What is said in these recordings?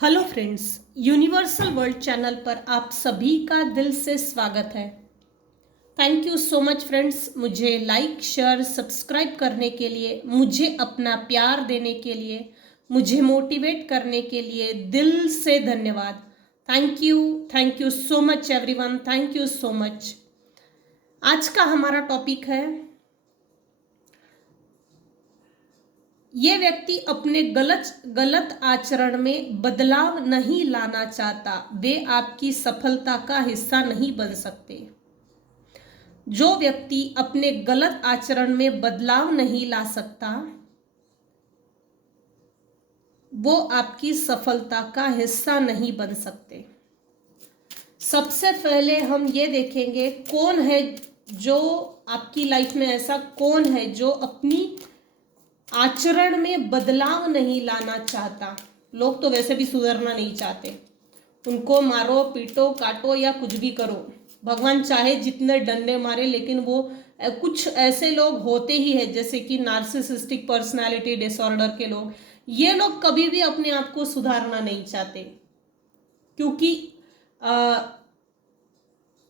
Hello friends, universal world channel पर आप सभी का दिल से स्वागत है। Thank you so much friends, मुझे लाइक शेयर सब्सक्राइब करने के लिए, मुझे अपना प्यार देने के लिए, मुझे मोटिवेट करने के लिए दिल से धन्यवाद। Thank you so much everyone, thank you so much. आज का हमारा टॉपिक है, ये व्यक्ति अपने गलत आचरण में बदलाव नहीं लाना चाहता, वे आपकी सफलता का हिस्सा नहीं बन सकते। जो व्यक्ति अपने गलत आचरण में बदलाव नहीं ला सकता, वो आपकी सफलता का हिस्सा नहीं बन सकते। सबसे पहले हम ये देखेंगे कौन है जो आपकी लाइफ में, ऐसा कौन है जो अपनी आचरण में बदलाव नहीं लाना चाहता। लोग तो वैसे भी सुधरना नहीं चाहते, उनको मारो पीटो काटो या कुछ भी करो, भगवान चाहे जितने डंडे मारे, लेकिन वो कुछ ऐसे लोग होते ही है जैसे कि नार्सिसिस्टिक पर्सनालिटी डिसऑर्डर के लोग, ये लोग कभी भी अपने आप को सुधारना नहीं चाहते, क्योंकि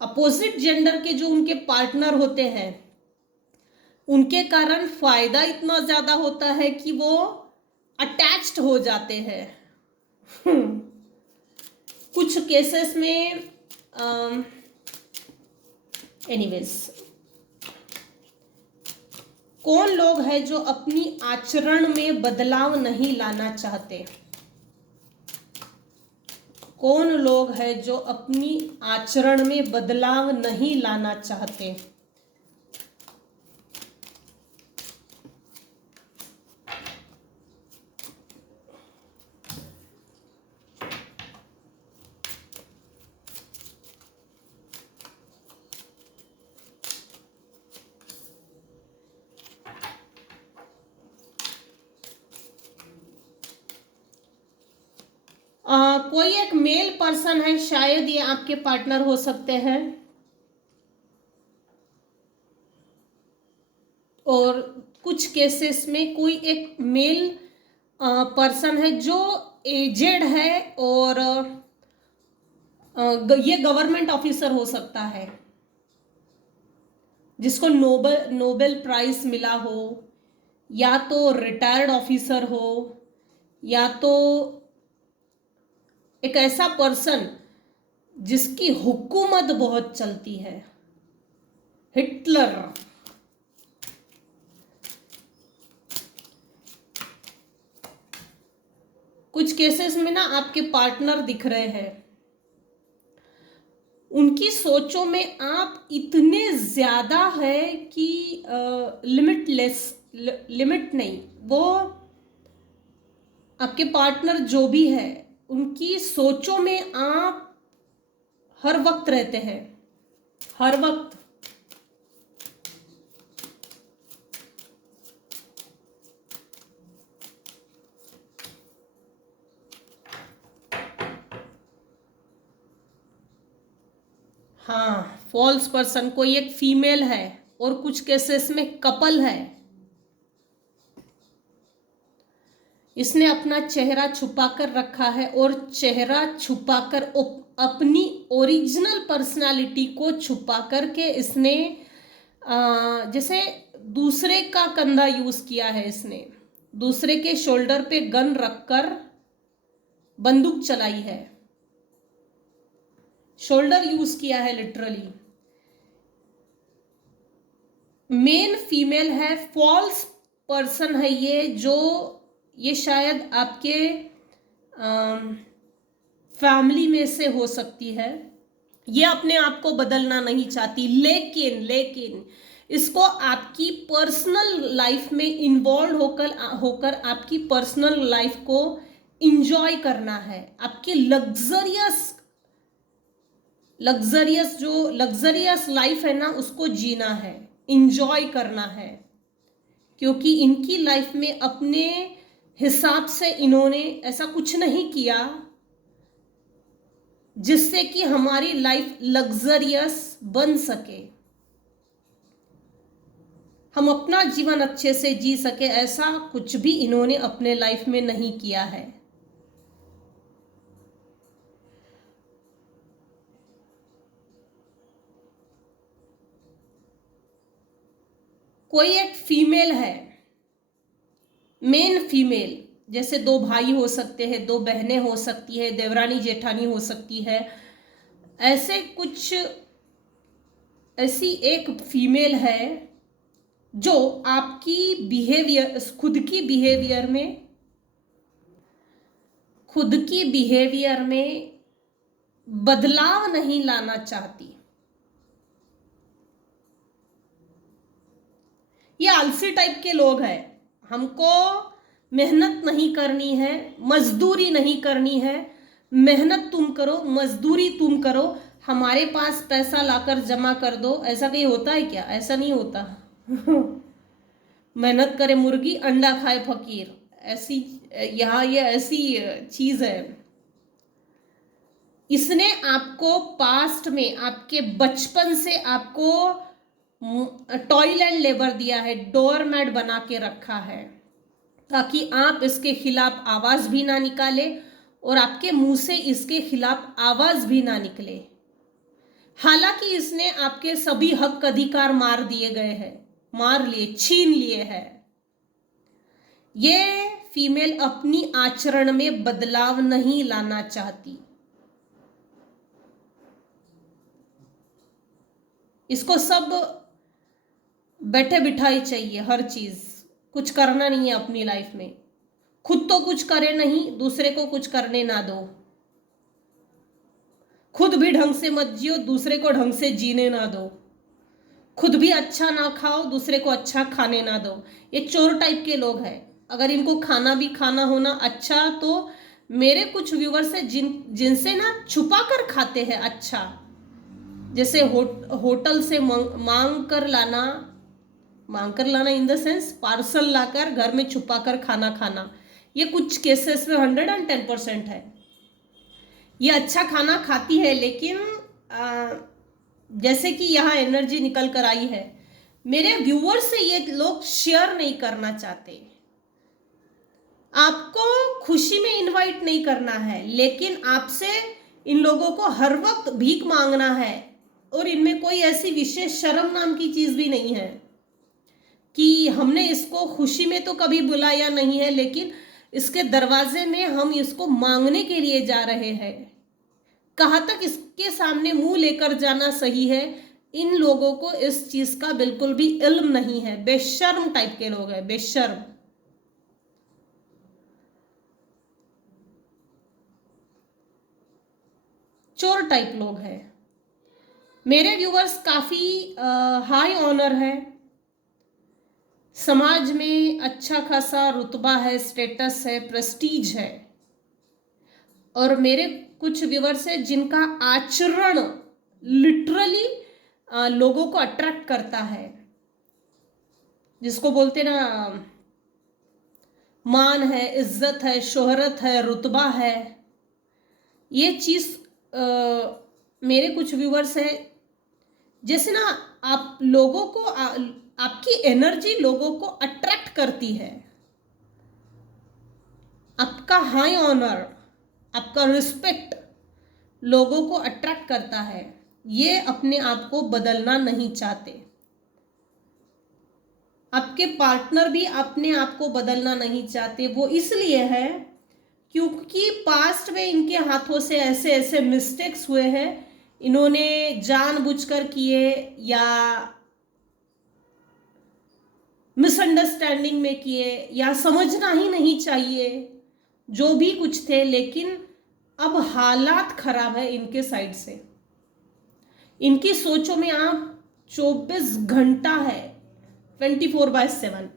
अपोजिट जेंडर के जो उनके पार्टनर होते हैं उनके कारण फायदा इतना ज्यादा होता है कि वो अटैच्ड हो जाते हैं। कुछ केसेस में एनीवेज, कौन लोग हैं जो अपनी आचरण में बदलाव नहीं लाना चाहते? कौन लोग हैं जो अपनी आचरण में बदलाव नहीं लाना चाहते? कोई एक मेल पर्सन है, शायद ये आपके पार्टनर हो सकते हैं, और कुछ केसेस में कोई एक मेल पर्सन है जो एजेड है, और ये गवर्नमेंट ऑफिसर हो सकता है जिसको नोबेल प्राइज मिला हो, या तो रिटायर्ड ऑफिसर हो, या तो एक ऐसा पर्सन जिसकी हुकूमत बहुत चलती है, हिटलर। कुछ केसेस में ना आपके पार्टनर दिख रहे हैं, उनकी सोचों में आप इतने ज्यादा है कि लिमिट नहीं, वो आपके पार्टनर जो भी है उनकी सोचों में आप हर वक्त रहते हैं, हर वक्त। हाँ, फॉल्स पर्सन कोई एक फीमेल है, और कुछ केसेस में कपल है। इसने अपना चेहरा छुपाकर रखा है, और चेहरा छुपाकर अपनी ओरिजिनल पर्सनालिटी को छुपा करके इसने जैसे दूसरे का कंधा यूज किया है, इसने दूसरे के शोल्डर पे गन रखकर बंदूक चलाई है, शोल्डर यूज किया है लिटरली। मेन फीमेल है, फॉल्स पर्सन है ये शायद आपके फैमिली में से हो सकती है। ये अपने आप को बदलना नहीं चाहती, लेकिन इसको आपकी पर्सनल लाइफ में इन्वॉल्व होकर आपकी पर्सनल लाइफ को इंजॉय करना है, आपकी लग्जरियस लाइफ है ना, उसको जीना है, इंजॉय करना है, क्योंकि इनकी लाइफ में अपने हिसाब से इन्होंने ऐसा कुछ नहीं किया जिससे कि हमारी लाइफ लग्जरियस बन सके, हम अपना जीवन अच्छे से जी सके। ऐसा कुछ भी इन्होंने अपने लाइफ में नहीं किया है। कोई एक फीमेल है, मेन फीमेल, जैसे दो भाई हो सकते हैं, दो बहनें हो सकती है, देवरानी जेठानी हो सकती है, ऐसे कुछ, ऐसी एक फीमेल है जो आपकी बिहेवियर, खुद की बिहेवियर में बदलाव नहीं लाना चाहती। ये आलसी टाइप के लोग हैं। हमको मेहनत नहीं करनी है, मजदूरी नहीं करनी है। मेहनत तुम करो, मजदूरी तुम करो, हमारे पास पैसा लाकर जमा कर दो। ऐसा कहीं होता है क्या? ऐसा नहीं होता। मेहनत करे मुर्गी, अंडा खाए फकीर, ऐसी यहाँ ये ऐसी चीज है। इसने आपको पास्ट में, आपके बचपन से आपको टॉयल एंड लेबर दिया है, डोरमैट बना के रखा है, ताकि आप इसके खिलाफ आवाज भी ना निकाले और आपके मुंह से इसके खिलाफ आवाज भी ना निकले। हालांकि इसने आपके सभी हक अधिकार मार दिए गए हैं, मार लिए, छीन लिए हैं। ये फीमेल अपनी आचरण में बदलाव नहीं लाना चाहती। इसको सब बैठे बिठाई चाहिए, हर चीज, कुछ करना नहीं है अपनी लाइफ में। खुद तो कुछ करे नहीं, दूसरे को कुछ करने ना दो। खुद भी ढंग से मत जियो, दूसरे को ढंग से जीने ना दो। खुद भी अच्छा ना खाओ, दूसरे को अच्छा खाने ना दो। ये चोर टाइप के लोग हैं। अगर इनको खाना भी खाना होना अच्छा, तो मेरे कुछ व्यूवर्स है जिनसे ना छुपा कर खाते हैं अच्छा, जैसे होटल से मांग कर लाना इन द सेंस पार्सल लाकर घर में छुपा कर खाना। ये कुछ केसेस में 110% है। ये अच्छा खाना खाती है, लेकिन जैसे कि यहाँ एनर्जी निकल कर आई है, मेरे व्यूअर्स से ये लोग शेयर नहीं करना चाहते। आपको खुशी में इनवाइट नहीं करना है, लेकिन आपसे इन लोगों को हर वक्त भीख मांगना है। और इनमें कोई ऐसी विशेष शर्म नाम की चीज भी नहीं है कि हमने इसको खुशी में तो कभी बुलाया नहीं है, लेकिन इसके दरवाजे में हम इसको मांगने के लिए जा रहे हैं। कहाँ तक इसके सामने मुंह लेकर जाना सही है, इन लोगों को इस चीज का बिल्कुल भी इल्म नहीं है। बेशर्म टाइप के लोग हैं, बेशर्म। चोर टाइप लोग हैं। मेरे व्यूवर्स काफी हाई ऑनर है, समाज में अच्छा खासा रुतबा है, स्टेटस है, प्रेस्टीज है। और मेरे कुछ व्यूवर्स है जिनका आचरण लिटरली लोगों को अट्रैक्ट करता है, जिसको बोलते ना मान है, इज्जत है, शोहरत है, रुतबा है। ये चीज मेरे कुछ व्यूवर्स है, जैसे ना आप लोगों को आपकी एनर्जी लोगों को अट्रैक्ट करती है। आपका हाई ऑनर, आपका रिस्पेक्ट लोगों को अट्रैक्ट करता है। ये अपने आप को बदलना नहीं चाहते। आपके पार्टनर भी अपने आप को बदलना नहीं चाहते। वो इसलिए है क्योंकि पास्ट में इनके हाथों से ऐसे ऐसे मिस्टेक्स हुए हैं, इन्होंने जानबूझकर किए या मिसअंडरस्टैंडिंग में किए, या समझना ही नहीं चाहिए, जो भी कुछ थे। लेकिन अब हालात खराब है इनके साइड से। इनकी सोचों में आप 24 घंटा है, 24/7।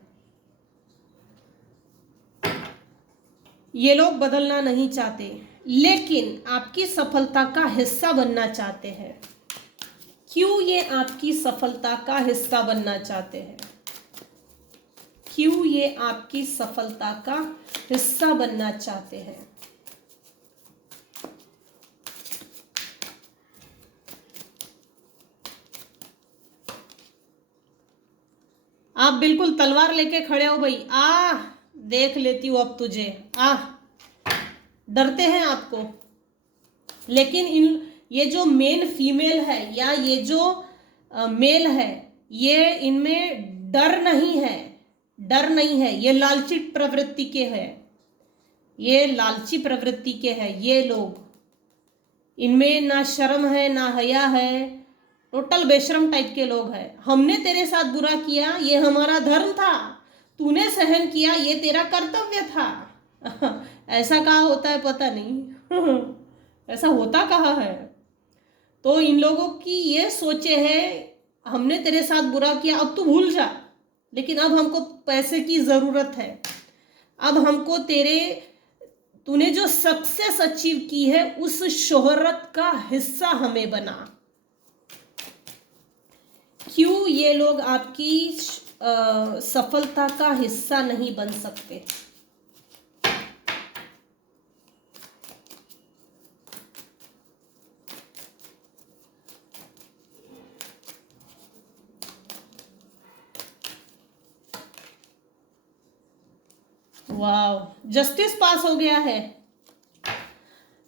ये लोग बदलना नहीं चाहते, लेकिन आपकी सफलता का हिस्सा बनना चाहते हैं। क्यों ये आपकी सफलता का हिस्सा बनना चाहते हैं? क्यों ये आपकी सफलता का हिस्सा बनना चाहते हैं? आप बिल्कुल तलवार लेके खड़े हो भाई। देख लेती हूं अब तुझे। डरते हैं आपको। लेकिन ये जो मेन फीमेल है या ये जो मेल है, ये इनमें डर नहीं है, डर नहीं है, ये लालची प्रवृत्ति के है, ये लालची प्रवृत्ति के है ये लोग। इनमें ना शर्म है ना हया है, टोटल बेशरम टाइप के लोग हैं। हमने तेरे साथ बुरा किया, ये हमारा धर्म था, तूने सहन किया, ये तेरा कर्तव्य था। ऐसा कहाँ होता है पता नहीं। ऐसा होता कहाँ है। तो इन लोगों की ये सोचे है, हमने तेरे साथ बुरा किया, अब तू भूल जा, लेकिन अब हमको पैसे की ज़रूरत है, अब हमको तूने जो सक्सेस अचीव की है उस शोहरत का हिस्सा हमें बना। क्यों ये लोग आपकी सफलता का हिस्सा नहीं बन सकते? वाह, जस्टिस पास हो गया है,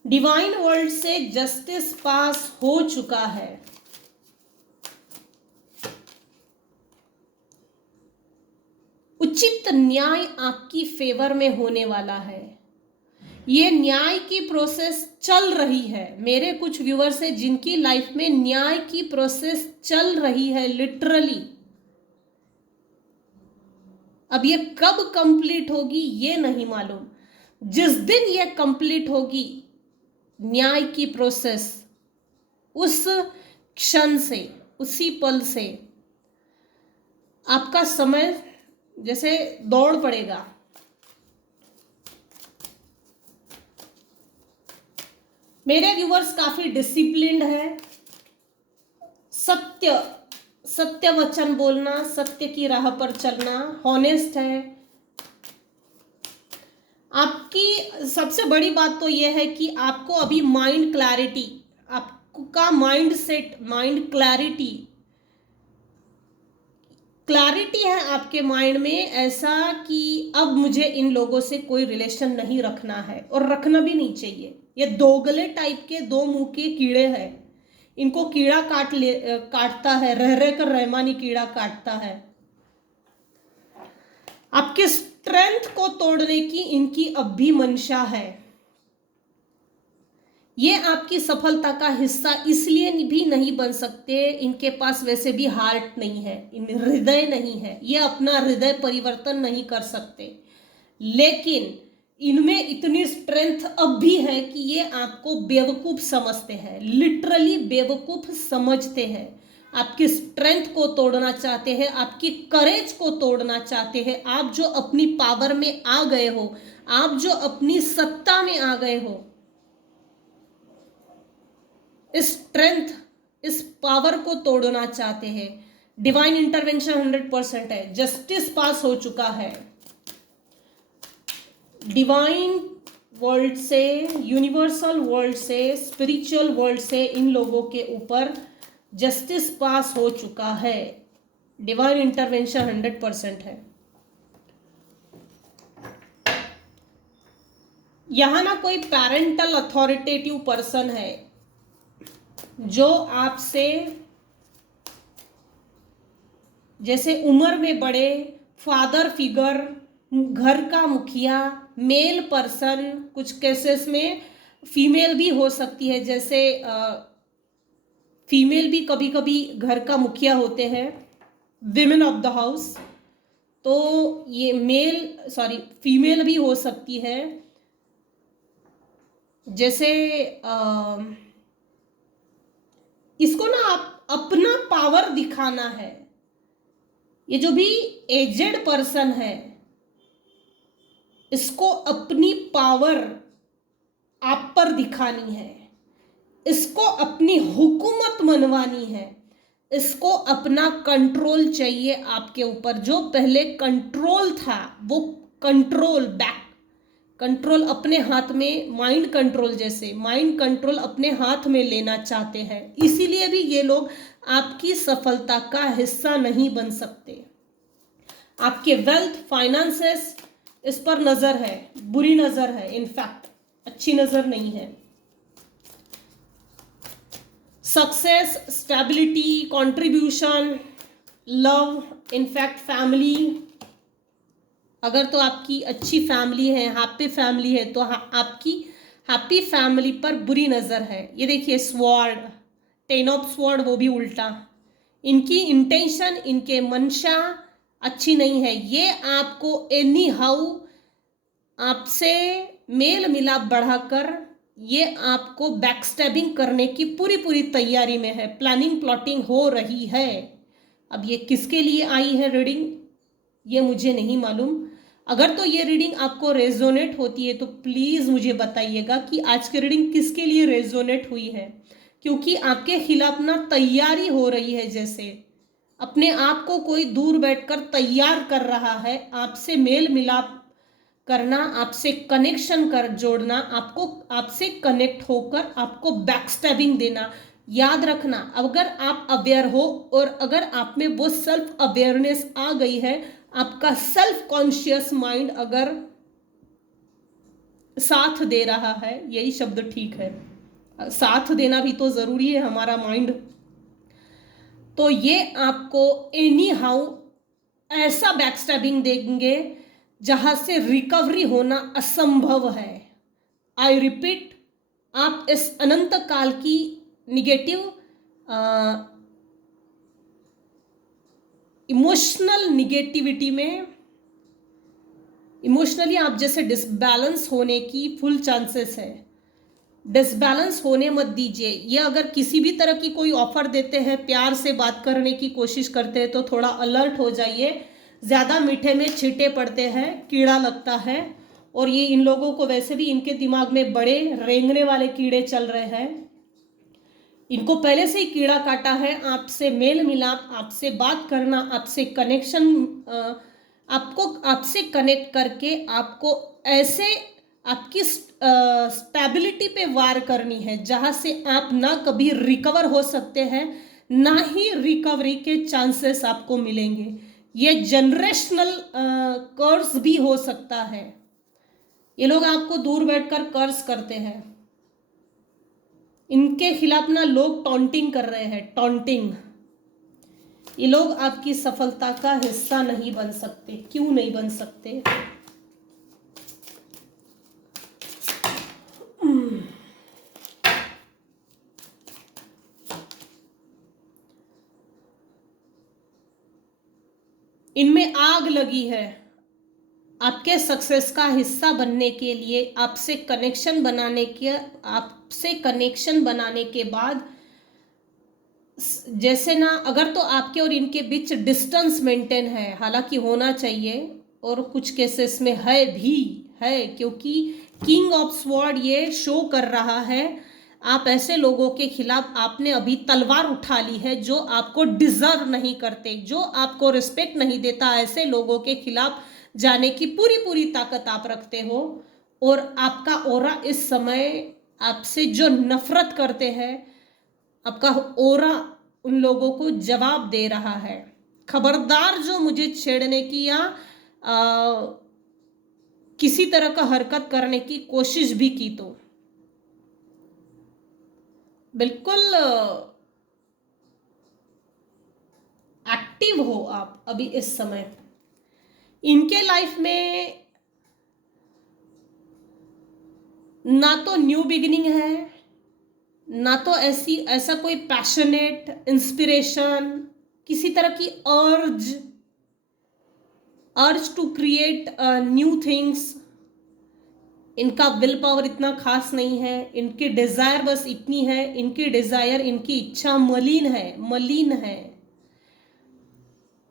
डिवाइन वर्ल्ड से जस्टिस पास हो चुका है। उचित न्याय आपकी फेवर में होने वाला है। ये न्याय की प्रोसेस चल रही है। मेरे कुछ व्यूअर्स हैं जिनकी लाइफ में न्याय की प्रोसेस चल रही है लिटरली। अब ये कब कंप्लीट होगी ये नहीं मालूम। जिस दिन ये कंप्लीट होगी न्याय की प्रोसेस, उस क्षण से, उसी पल से आपका समय जैसे दौड़ पड़ेगा। मेरे व्यूअर्स काफी डिसिप्लिन्ड है, सत्य वचन बोलना, सत्य की राह पर चलना, हॉनेस्ट है। आपकी सबसे बड़ी बात तो यह है कि आपको अभी माइंड क्लैरिटी, आपका माइंड सेट, माइंड क्लैरिटी है आपके माइंड में, ऐसा कि अब मुझे इन लोगों से कोई रिलेशन नहीं रखना है और रखना भी नहीं चाहिए। ये दोगले टाइप के, दो मुंह के कीड़े हैं, इनको कीड़ा काटता है, रह कर रहमानी कीड़ा काटता है। आपके स्ट्रेंथ को तोड़ने की इनकी अब भी मंशा है। ये आपकी सफलता का हिस्सा इसलिए भी नहीं बन सकते, इनके पास वैसे भी हार्ट नहीं है, हृदय नहीं है, ये अपना हृदय परिवर्तन नहीं कर सकते। लेकिन इनमें इतनी स्ट्रेंथ अब भी है कि ये आपको बेवकूफ समझते हैं, लिटरली बेवकूफ समझते हैं। आपकी स्ट्रेंथ को तोड़ना चाहते हैं, आपकी करेज को तोड़ना चाहते हैं। आप जो अपनी पावर में आ गए हो, आप जो अपनी सत्ता में आ गए हो, इस स्ट्रेंथ, इस पावर को तोड़ना चाहते हैं। डिवाइन इंटरवेंशन 100% है, जस्टिस पास हो चुका है। डिवाइन वर्ल्ड से, यूनिवर्सल वर्ल्ड से, स्पिरिचुअल वर्ल्ड से इन लोगों के ऊपर जस्टिस पास हो चुका है। डिवाइन इंटरवेंशन 100% है। यहां ना कोई पैरेंटल अथॉरिटेटिव पर्सन है जो आपसे जैसे उम्र में बड़े, फादर फिगर, घर का मुखिया, मेल पर्सन, कुछ केसेस में फीमेल भी हो सकती है, जैसे फीमेल भी कभी कभी घर का मुखिया होते हैं, विमेन ऑफ द हाउस। तो ये फीमेल भी हो सकती है, जैसे इसको ना आप अपना पावर दिखाना है। ये जो भी एजेड पर्सन है, इसको अपनी पावर आप पर दिखानी है, इसको अपनी हुकूमत मनवानी है, इसको अपना कंट्रोल चाहिए आपके ऊपर। जो पहले कंट्रोल था वो कंट्रोल अपने हाथ में, माइंड कंट्रोल, जैसे माइंड कंट्रोल अपने हाथ में लेना चाहते हैं। इसीलिए भी ये लोग आपकी सफलता का हिस्सा नहीं बन सकते। आपके वेल्थ, फाइनेंसेस, इस पर नजर है, बुरी नजर है, इनफैक्ट अच्छी नजर नहीं है। Success, stability, contribution, love, in fact family, अगर तो आपकी अच्छी फैमिली है, हैप्पी फैमिली है, तो आपकी हैप्पी फैमिली पर बुरी नज़र है। ये देखिए स्वॉर्ड, 10 ऑफ स्वॉर्ड, वो भी उल्टा। इनकी इंटेंशन, इनके मंशा अच्छी नहीं है। ये आपको एनी हाउ आपसे मेल मिलाप बढ़ाकर ये आपको बैकस्टैबिंग करने की पूरी पूरी तैयारी में है, प्लानिंग प्लॉटिंग हो रही है। अब ये किसके लिए आई है रीडिंग, ये मुझे नहीं मालूम। अगर तो ये रीडिंग आपको रेजोनेट होती है तो प्लीज़ मुझे बताइएगा कि आज की रीडिंग किसके लिए रेजोनेट हुई है, क्योंकि आपके खिलाफ ना तैयारी हो रही है, जैसे अपने आप को कोई दूर बैठकर तैयार कर रहा है आपसे मेल मिलाप करना, आपसे कनेक्शन कर जोड़ना, आपको आपसे कनेक्ट होकर आपको बैकस्टैबिंग देना। याद रखना, अगर आप अवेयर हो और अगर आप में वो सेल्फ अवेयरनेस आ गई है, आपका सेल्फ कॉन्शियस माइंड अगर साथ दे रहा है, यही शब्द ठीक है, साथ देना भी तो जरूरी है हमारा माइंड, तो ये आपको एनी हाउ ऐसा बैकस्टैबिंग देंगे जहां से रिकवरी होना असंभव है। आई रिपीट, आप इस अनंत काल की निगेटिव इमोशनल निगेटिविटी में, इमोशनली आप जैसे डिसबैलेंस होने की फुल चांसेस है। डिसबैलेंस होने मत दीजिए। ये अगर किसी भी तरह की कोई ऑफर देते हैं, प्यार से बात करने की कोशिश करते हैं, तो थोड़ा अलर्ट हो जाइए। ज़्यादा मीठे में छींटे पड़ते हैं, कीड़ा लगता है, और ये इन लोगों को वैसे भी इनके दिमाग में बड़े रेंगने वाले कीड़े चल रहे हैं। इनको पहले से ही कीड़ा काटा है आपसे मेल मिलाप, आपसे बात करना, आपसे कनेक्शन, आपको आपसे कनेक्ट करके आपको ऐसे आपकी स्टेबिलिटी पे वार करनी है जहां से आप ना कभी रिकवर हो सकते हैं, ना ही रिकवरी के चांसेस आपको मिलेंगे। ये जनरेशनल कर्ज भी हो सकता है। ये लोग आपको दूर बैठकर कर्ज करते हैं। इनके खिलाफ ना लोग टॉन्टिंग कर रहे हैं, टॉन्टिंग। ये लोग आपकी सफलता का हिस्सा नहीं बन सकते। क्यों नहीं बन सकते? इनमें आग लगी है आपके सक्सेस का हिस्सा बनने के लिए, आपसे कनेक्शन बनाने के बाद, जैसे ना अगर तो आपके और इनके बीच डिस्टेंस मेंटेन है, हालांकि होना चाहिए, और कुछ केसेस में है भी है, क्योंकि किंग ऑफ स्वॉर्ड ये शो कर रहा है आप ऐसे लोगों के खिलाफ आपने अभी तलवार उठा ली है जो आपको डिजर्व नहीं करते, जो आपको रिस्पेक्ट नहीं देता। ऐसे लोगों के खिलाफ जाने की पूरी पूरी ताकत आप रखते हो, और आपका ओरा इस समय आपसे जो नफरत करते हैं, आपका ओरा उन लोगों को जवाब दे रहा है। खबरदार जो मुझे छेड़ने की या किसी तरह का हरकत करने की कोशिश भी की तो बिल्कुल एक्टिव हो आप अभी इस समय। इनके लाइफ में ना तो न्यू बिगिनिंग है, ना तो ऐसा कोई पैशनेट इंस्पिरेशन, किसी तरह की urge to create new things. इनका विल पावर इतना खास नहीं है। इनकी डिजायर बस इतनी है, इनकी डिजायर, इनकी इच्छा मलिन है।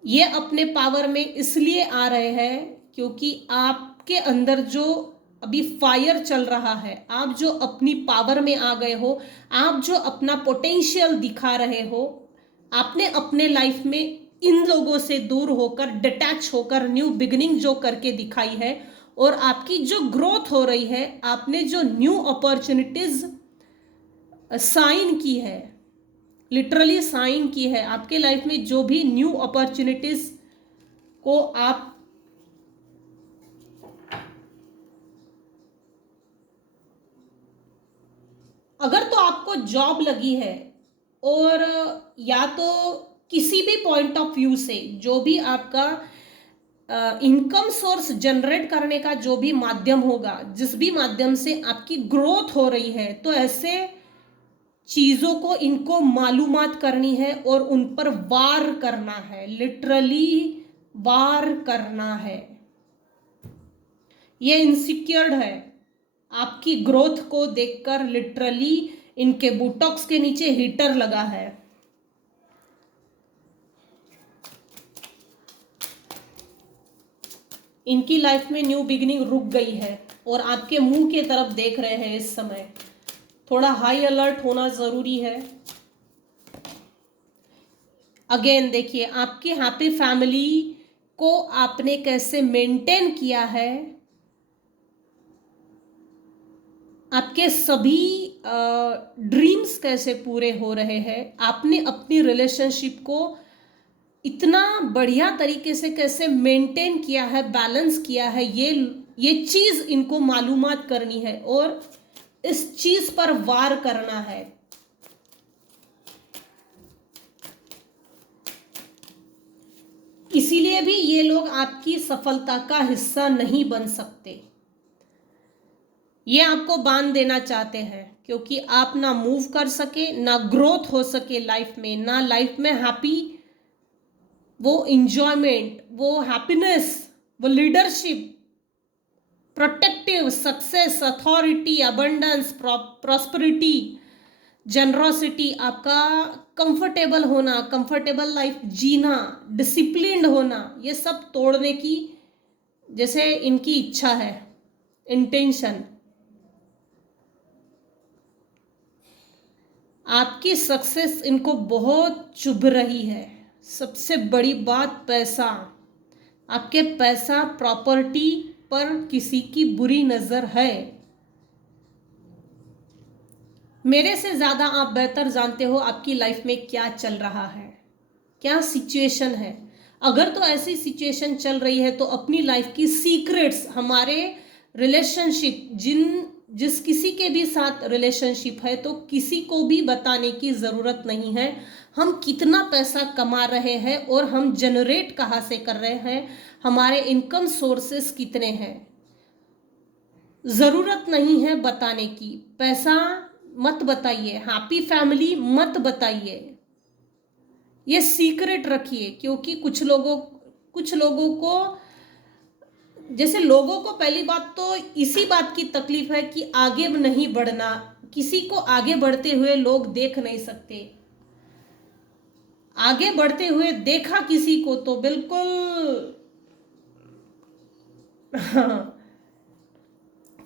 ये अपने पावर में इसलिए आ रहे हैं क्योंकि आपके अंदर जो अभी फायर चल रहा है, आप जो अपनी पावर में आ गए हो, आप जो अपना पोटेंशियल दिखा रहे हो, आपने अपने लाइफ में इन लोगों से दूर होकर, डिटैच होकर न्यू बिगिनिंग जो करके दिखाई है, और आपकी जो ग्रोथ हो रही है, आपने जो न्यू अपॉर्चुनिटीज साइन की है, लिटरली साइन की है, आपके लाइफ में जो भी न्यू अपॉर्चुनिटीज को आप अगर तो आपको जॉब लगी है, और या तो किसी भी पॉइंट ऑफ व्यू से जो भी आपका इनकम सोर्स जनरेट करने का जो भी माध्यम होगा, जिस भी माध्यम से आपकी ग्रोथ हो रही है, तो ऐसे चीजों को इनको मालूमात करनी है और उन पर वार करना है, लिटरली वार करना है। ये इनसिक्योर्ड है, आपकी ग्रोथ को देखकर लिटरली इनके बुटॉक्स के नीचे हीटर लगा है। इनकी लाइफ में न्यू बिगिनिंग रुक गई है और आपके मुंह के तरफ देख रहे हैं इस समय। थोड़ा हाई अलर्ट होना जरूरी है। अगेन देखिए, आपकी हैप्पी फैमिली को आपने कैसे मेंटेन किया है, आपके सभी ड्रीम्स कैसे पूरे हो रहे हैं, आपने अपनी रिलेशनशिप को इतना बढ़िया तरीके से कैसे मेंटेन किया है, बैलेंस किया है, ये चीज इनको मालूमात करनी है और इस चीज पर वार करना है। इसीलिए भी ये लोग आपकी सफलता का हिस्सा नहीं बन सकते। ये आपको बांध देना चाहते हैं क्योंकि आप ना मूव कर सके, ना ग्रोथ हो सके लाइफ में, ना लाइफ में हैप्पी वो इंजॉयमेंट, वो हैप्पीनेस, वो leadership, protective, success, authority, abundance, prosperity, generosity, आपका कंफर्टेबल होना, कंफर्टेबल लाइफ जीना, डिसिप्लिन्ड होना, ये सब तोड़ने की जैसे इनकी इच्छा है, इंटेंशन। आपकी सक्सेस इनको बहुत चुभ रही है। सबसे बड़ी बात पैसा, आपके पैसा प्रॉपर्टी पर किसी की बुरी नजर है। मेरे से ज्यादा आप बेहतर जानते हो आपकी लाइफ में क्या चल रहा है, क्या सिचुएशन है। अगर तो ऐसी सिचुएशन चल रही है तो अपनी लाइफ की सीक्रेट्स, हमारे रिलेशनशिप, जिस किसी के भी साथ रिलेशनशिप है तो किसी को भी बताने की ज़रूरत नहीं है। हम कितना पैसा कमा रहे हैं और हम जनरेट कहाँ से कर रहे हैं, हमारे इनकम सोर्सेस कितने हैं, ज़रूरत नहीं है बताने की। पैसा मत बताइए, हैप्पी फैमिली मत बताइए, ये सीक्रेट रखिए। क्योंकि कुछ लोगों को जैसे लोगों को पहली बात तो इसी बात की तकलीफ है कि आगे नहीं बढ़ना, किसी को आगे बढ़ते हुए लोग देख नहीं सकते। आगे बढ़ते हुए देखा किसी को तो बिल्कुल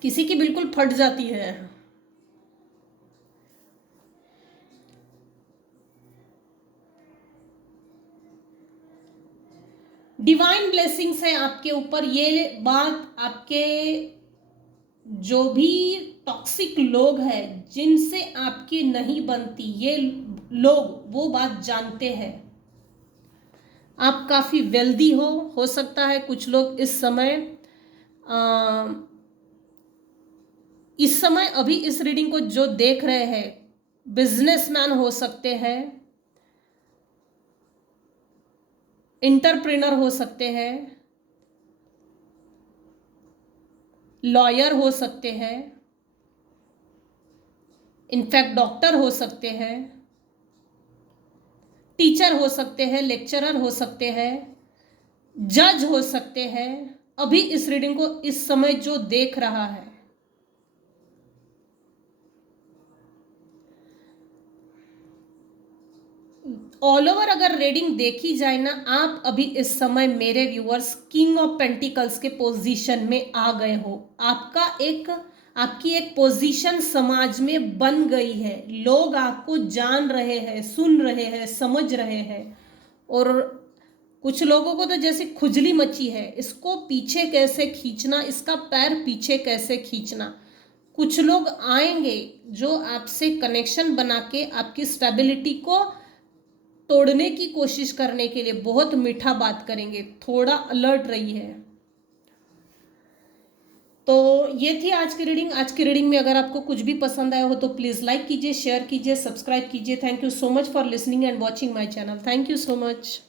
किसी की बिल्कुल फट जाती है। डिवाइन ब्लेसिंग्स है आपके ऊपर। ये बात आपके जो भी टॉक्सिक लोग हैं जिनसे आपकी नहीं बनती, ये लोग वो बात जानते हैं। आप काफ़ी वेल्दी हो सकता है कुछ लोग इस समय अभी इस रीडिंग को जो देख रहे हैं बिजनेसमैन हो सकते हैं, एंटरप्रेन्योर हो सकते हैं, लॉयर हो सकते हैं, इनफैक्ट डॉक्टर हो सकते हैं, टीचर हो सकते हैं, लेक्चरर हो सकते हैं, जज हो सकते हैं। अभी इस रीडिंग को इस समय जो देख रहा है, ऑल ओवर अगर रीडिंग देखी जाए ना, आप अभी इस समय मेरे व्यूअर्स किंग ऑफ पेंटिकल्स के पोजीशन में आ गए हो। आपकी एक पोजीशन समाज में बन गई है। लोग आपको जान रहे हैं, सुन रहे हैं, समझ रहे हैं। और कुछ लोगों को तो जैसे खुजली मची है, इसको पीछे कैसे खींचना, इसका पैर पीछे कैसे खींचना। कुछ लोग आएंगे जो आपसे कनेक्शन बना के आपकी स्टेबिलिटी को तोड़ने की कोशिश करने के लिए बहुत मीठा बात करेंगे। थोड़ा अलर्ट रहिए। तो ये थी आज की रीडिंग। आज की रीडिंग में अगर आपको कुछ भी पसंद आया हो तो प्लीज़ लाइक कीजिए, शेयर कीजिए, सब्सक्राइब कीजिए। Thank you so much for listening and watching my channel. Thank you so much.